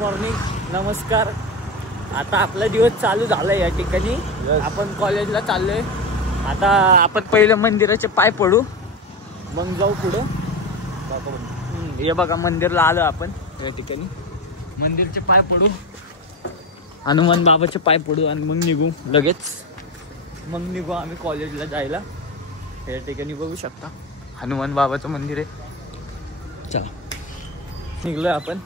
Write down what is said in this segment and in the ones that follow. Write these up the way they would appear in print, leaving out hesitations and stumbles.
Morning, नमस्कार. आता आपला दिवस चालू झाला या ठिकाणी. आपण कॉलेजला चाललोय. आता आपण पहिलं मंदिराचे पाय पडू, मग जाऊ पुढं. हे बघा मंदिरला आलो आपण. या ठिकाणी मंदिरचे पाय पडू, हनुमान बाबाचे पाय पडू आणि मग निघू लगेच. मग निघू आम्ही कॉलेजला जायला. या ठिकाणी बघू शकता हनुमान बाबाचं मंदिर आहे. चला निघलोय आपण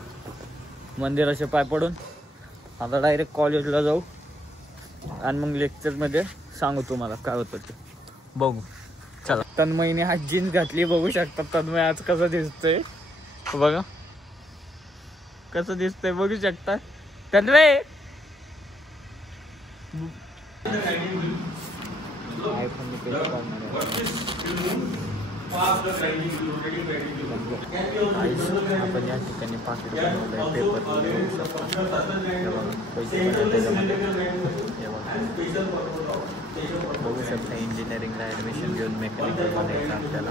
मंदिराचे पाय पडून. आता डायरेक्ट कॉलेजला जाऊ आणि मग लेक्चरमध्ये सांगू तुम्हाला काय होतं ते बघू. चला. तन्मयने हा जीन्स घातली, बघू शकता तन्मय आज कसं दिसतोय. बघा कसं दिसतंय, बघू शकता तन्मय. आपण या ठिकाणी पाकिट पेपर बघू शकता. इंजिनिअरिंगला ॲडमिशन घेऊन मेकॅनिकल मध्ये आपल्याला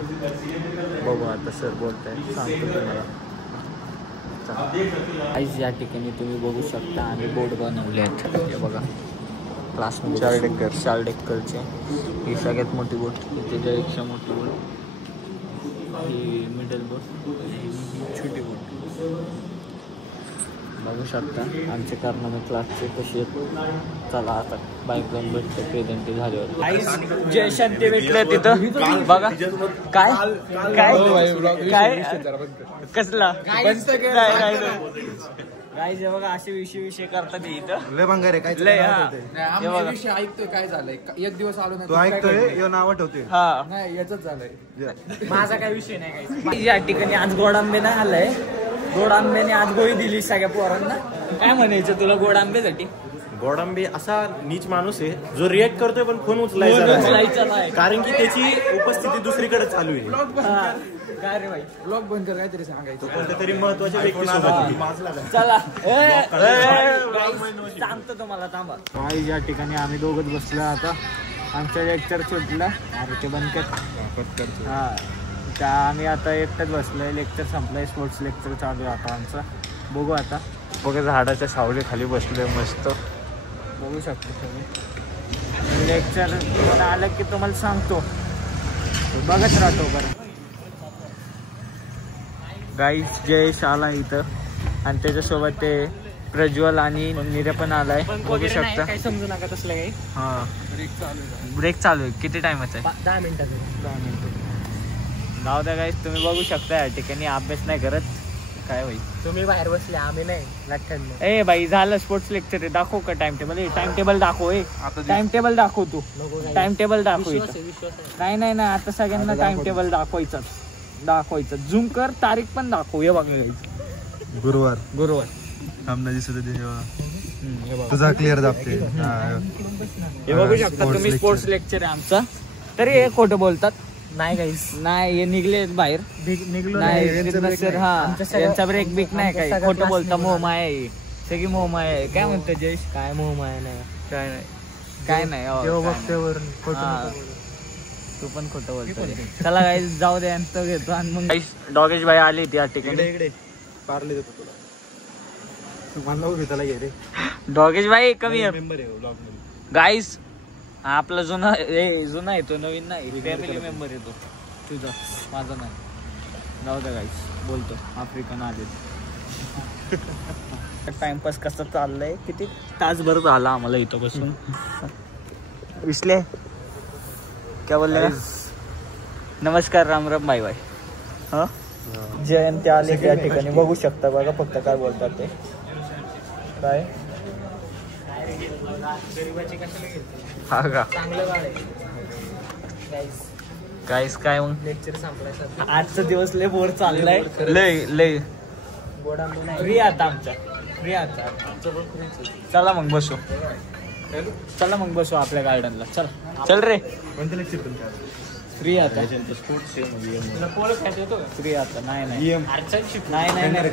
बघू. आता सर बोलत आहे, सांगतो तुम्हाला. आईज या ठिकाणी तुम्ही बघू शकता आम्ही बोर्ड बनवले आहेत. हे बघा क्लास शालडेक्करचे. ही सगळ्यात मोठी बोट, त्याच्यापेक्षा मोठी बोट ही मिडल बोट, ही छोटी बोट. बघू शकता आमचे कारनामे क्लासचे कसे आहेत. चला आता बाईक लावून भेटतो प्रेझेंट झाल्यावर. जय शांती भेटलं तिथं. बघा काय काय काय कसला काय जे बघा असे विषय करतात इथं. लय भंगार आहे काय विषय ऐकतोय. काय झालंय एक दिवस आलो नाही, तू ऐकतोय नाव ठेवतोय. हा नाही याच झालंय. माझा काय विषय नाही. काय या ठिकाणी आज गोड आंबे नाही आलाय. गोड आंब्याने आज गोळी दिली सगळ्या पोरांना. काय म्हणायचं तुला गोड आंब्यासाठी? गोडांबे असा नीच माणूस आहे जो रिएक्ट करतोय पण फोन उचलायचा नाही, कारण की त्याची उपस्थिती दुसरीकडे चालू आहे. काय रे भाई, ब्लॉग बंद कर, काहीतरी सांगायचं कोणत्या तरी महत्वाच्या व्यक्तीसोबत. चला सांगतो तुम्हाला, थांबा. काही या ठिकाणी आम्ही दोघच बसलो. आता आमचं लेक्चर सुटलं. अरे ते बंद कर. हा त्या आम्ही आता एकटंच बसलोय. लेक्चर संपलंय, स्पोर्ट्स लेक्चर चालू आहे आता आमचं. बघू आता. बघा झाडाच्या सावलीखाली बसलोय मस्त. बघू शकतो तुम्ही. लेक्चर मला आलं की तुम्हाला सांगतो, बघत राहतो. बरं गाईस, जयेश आला इथं आणि त्याच्यासोबत ते प्रज्वल आणि नीरा पण आलाय. बघू शकता. काही समजू नका तसलं काही. हा ब्रेक चालू आहे. किती टाइमच आहे? 10 मिनिटं. जाऊ द्या गाईस, तुम्ही बघू शकता या ठिकाणी अभ्यास नाही करत. काय होईल, तुम्ही बाहेर बसले, आम्ही नाही. लठ्ठ्यानं ए बाई झालं स्पोर्ट्स लेक्चर आहे. दाखव का टाइम टेबल? टाइम टेबल दाखव. टाइम टेबल दाखव. तू टाइम टेबल दाखव. नाही नाही नाही, आता सगळ्यांना टाइम टेबल दाखवायचं. झूम कर, तारीख पण दाखव. हे बघा गुरुवार तुझा क्लिअर दाखते. हे बघू शकता तुम्ही. स्पोर्ट्स लेक्चर आहे आमचं, तरी हे खोटं बोलतात. नाही काहीच नाही, हे निघले बाहेर. निघलो नाही सर. हा यांचा ब्रेक बिक नाही. काही खोटं बोलता. मोहमाया आहे सगळी. मोहमाया आहे. काय म्हणतो जयेश? काय मोहमाया नाही. काय नाही. तू पण खोटं बोलतो. चला काही जाऊ दे. यांचं घेतो आणि मग डॉगेश भाई आली या ठिकाणी. इकडे पार्ले देतो तुला. तू मला घेताला घे रे. डॉगेश भाई कमी आहे मेंबर आहे ब्लॉग मध्ये. गाईस आपला जुना आहे तो, नवीन नाही. फॅमिली मेंबर आहे तो तुझा, माझा नाही. जाऊ द्या गाईस, बोलतो. आफ्रिकन आले. टाइमपास कसा चाललाय. किती तासभर झाला आम्हाला इथं बसून. विसले क्या बोलले? नमस्कार, राम राम, बाय बाय. हा जयंती आले त्या ठिकाणी. बघू शकता. बघा फक्त काय बोलतात ते. काय हा का गाईस? काय मग लेक्चर संपलाय. आजचा दिवस लय बोर चाललाय. लय फ्री आता आमच्या. फ्री आता. चला मग बसू. आपल्या गार्डनला. चल रे. फ्री आता. फ्री आता. नाही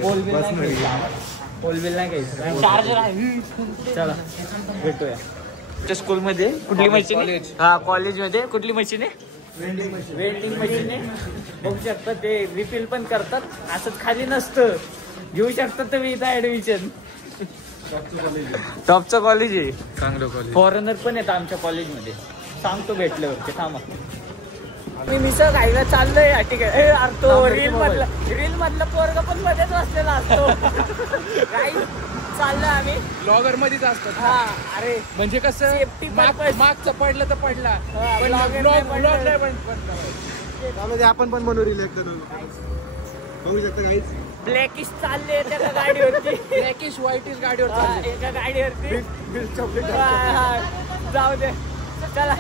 पोल बिल नाही घ्यायचं. चार्जर आहे. चला भेटूया. स्कूलमध्ये कुठली मशीन? हा कॉलेजमध्ये कुठली मशीन आहे? वेल्डिंग मशीन आहे. बघू शकता. ते रिफिल पण करतात. असंच खाली नसतं, घेऊ शकता तुम्ही इथं ऍडमिशन. टॉपचं कॉलेज आहे, चांगलं कॉलेज. फॉरेनर पण येतं आमच्या कॉलेजमध्ये. सांगतो भेटल्यावरती, थांबा. मी मिसळ खायला चाललोय या ठिकाणी. तो रील मधला पोरगा पण मध्येच बसलेला असतो. काही चाललोय आम्ही ब्लॉगर मध्येच असतात. हा, अरे म्हणजे कसं सेफ्टी मागचं पडलं तर पडला, पण vlogger vlog नाही पडलं. नाही पण आपण पण बनवू रील एकदा बघू शकता काहीच. ब्लॅकिश चालले त्या गाडीवरती. ब्लॅकिश व्हाईटिश गाडीवर हा, चालले. एका गाडीवरती. हा, जाऊ दे, चला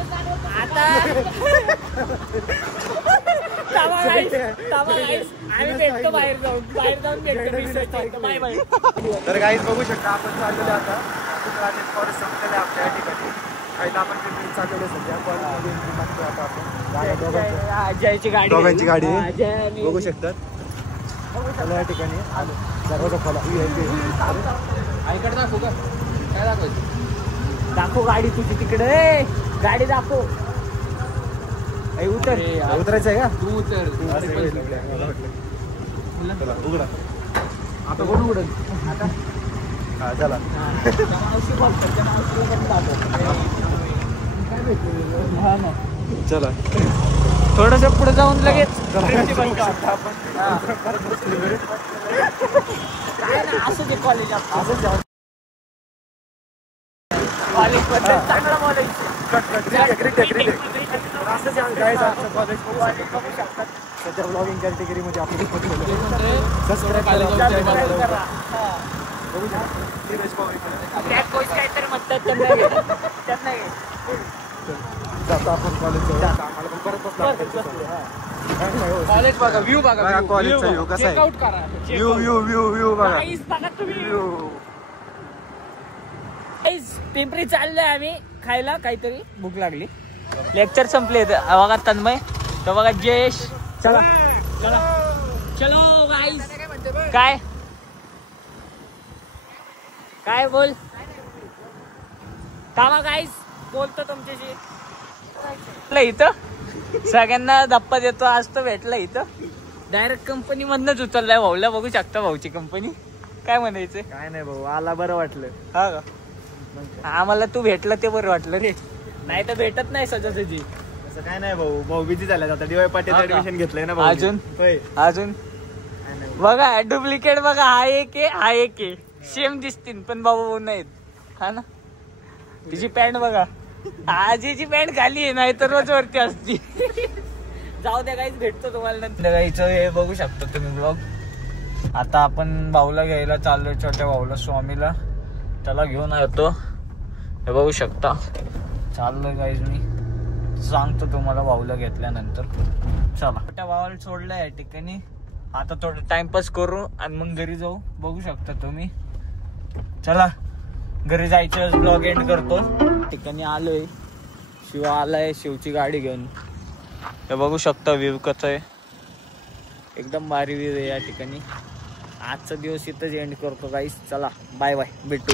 आता. आम्ही भेटतो बाहेर जाऊन भेटतो. Bye bye. तर काहीच बघू शकता आपण चाललेलो आता फॉरेस्ट संपलेलं आहे आमच्या या ठिकाणी. काही आपण चाललेलो सध्या जयची गाडी, दोघांची गाडी आहे. हा, जय आणि- बघू शकतात. चला या ठिकाणी दरवाजा खोला. आईकडे दाखवू का, काय दाखवायचं? दाखव गाडी तुझी तिकडे. गाडी दाखव. उतर. उतरायचं आहे का? तू उतर. चला उघडा. आता कोण उडत? हा चला. चला थोडस पुढे जाऊन लगेच असं ते कॉलेज कॉलेज बद्दल चांगलं बोलायचं. सध्या ब्लॉगिंग कॅटेगरीमध्ये आपण काहीतरी म्हणतात त्यात नाही. जाता आपण कॉलेज आम्हाला पण परत कॉलेज बघा, व्ह्यू बघा, कॉलेजचा व्ह्यू कसा आहे? चेकआउट करा. व्ह्यू बघा. काहीच बघा तुम्ही. पिंपरी चाललोय आम्ही खायला, काहीतरी भूक लागली. लेक्चर संपले बघा. तन्मय तर बघा. जयेश. चला चलो गाईस. काय बोल. थांबा गाईस, बोलतो तुमच्याशी. इथं सगळ्यांना धप्पा देतो. आज तर भेटला इथं. डायरेक्ट कंपनी मधनच उचललाय भाऊला. बघू शकता भाऊची कंपनी. काय म्हणायचं? काय नाही भाऊ, आला बरं वाटलं. हा का? आम्हाला तू भेटला ते बरं वाटलं रे. नाही तर भेटत नाही सजासजी. असं काय नाही भाऊ, भाऊ बिझी झाला. आता DY पाटील हा का? ऍडमिशन घेतलंय ना भाऊ. अजून बघा डुप्लिकेट बघा. हा एक आहे सेम दिसतील पण बाबू नाहीत. हा ना. तिची पॅन्ट बघा. आजीची पॅन्ट खाली आहे, नाही तर रोज वरती असती. जाऊ द्या काहीच, भेटतो तुम्हाला नंतर. गाईचं हे बघू शकता तुम्ही ब्लॉग. आता आपण भाऊला घ्यायला चाललोय, छोट्या भाऊला, स्वामीला. त्याला घेऊन येतो. हे बघू शकता. चाललोय गाईज. मी सांगतो तुम्हाला भाऊला घेतल्यानंतर. चला मोठ्या भावाला सोडलं या ठिकाणी. आता थोडं टाइमपास करू आणि मग घरी जाऊ. बघू शकता तुम्ही. चला घरी जायचं, ब्लॉग एंड करतो. ठिकाणी आलोय. शिव आलाय, शिवची गाडी घेऊन. हे बघू शकता व्ह्यू कसं आहे. एकदम भारी व्ह्यू आहे या ठिकाणी. आजचा दिवस इथंच एंड करतो गाईस. चला बाय बाय, भेटू.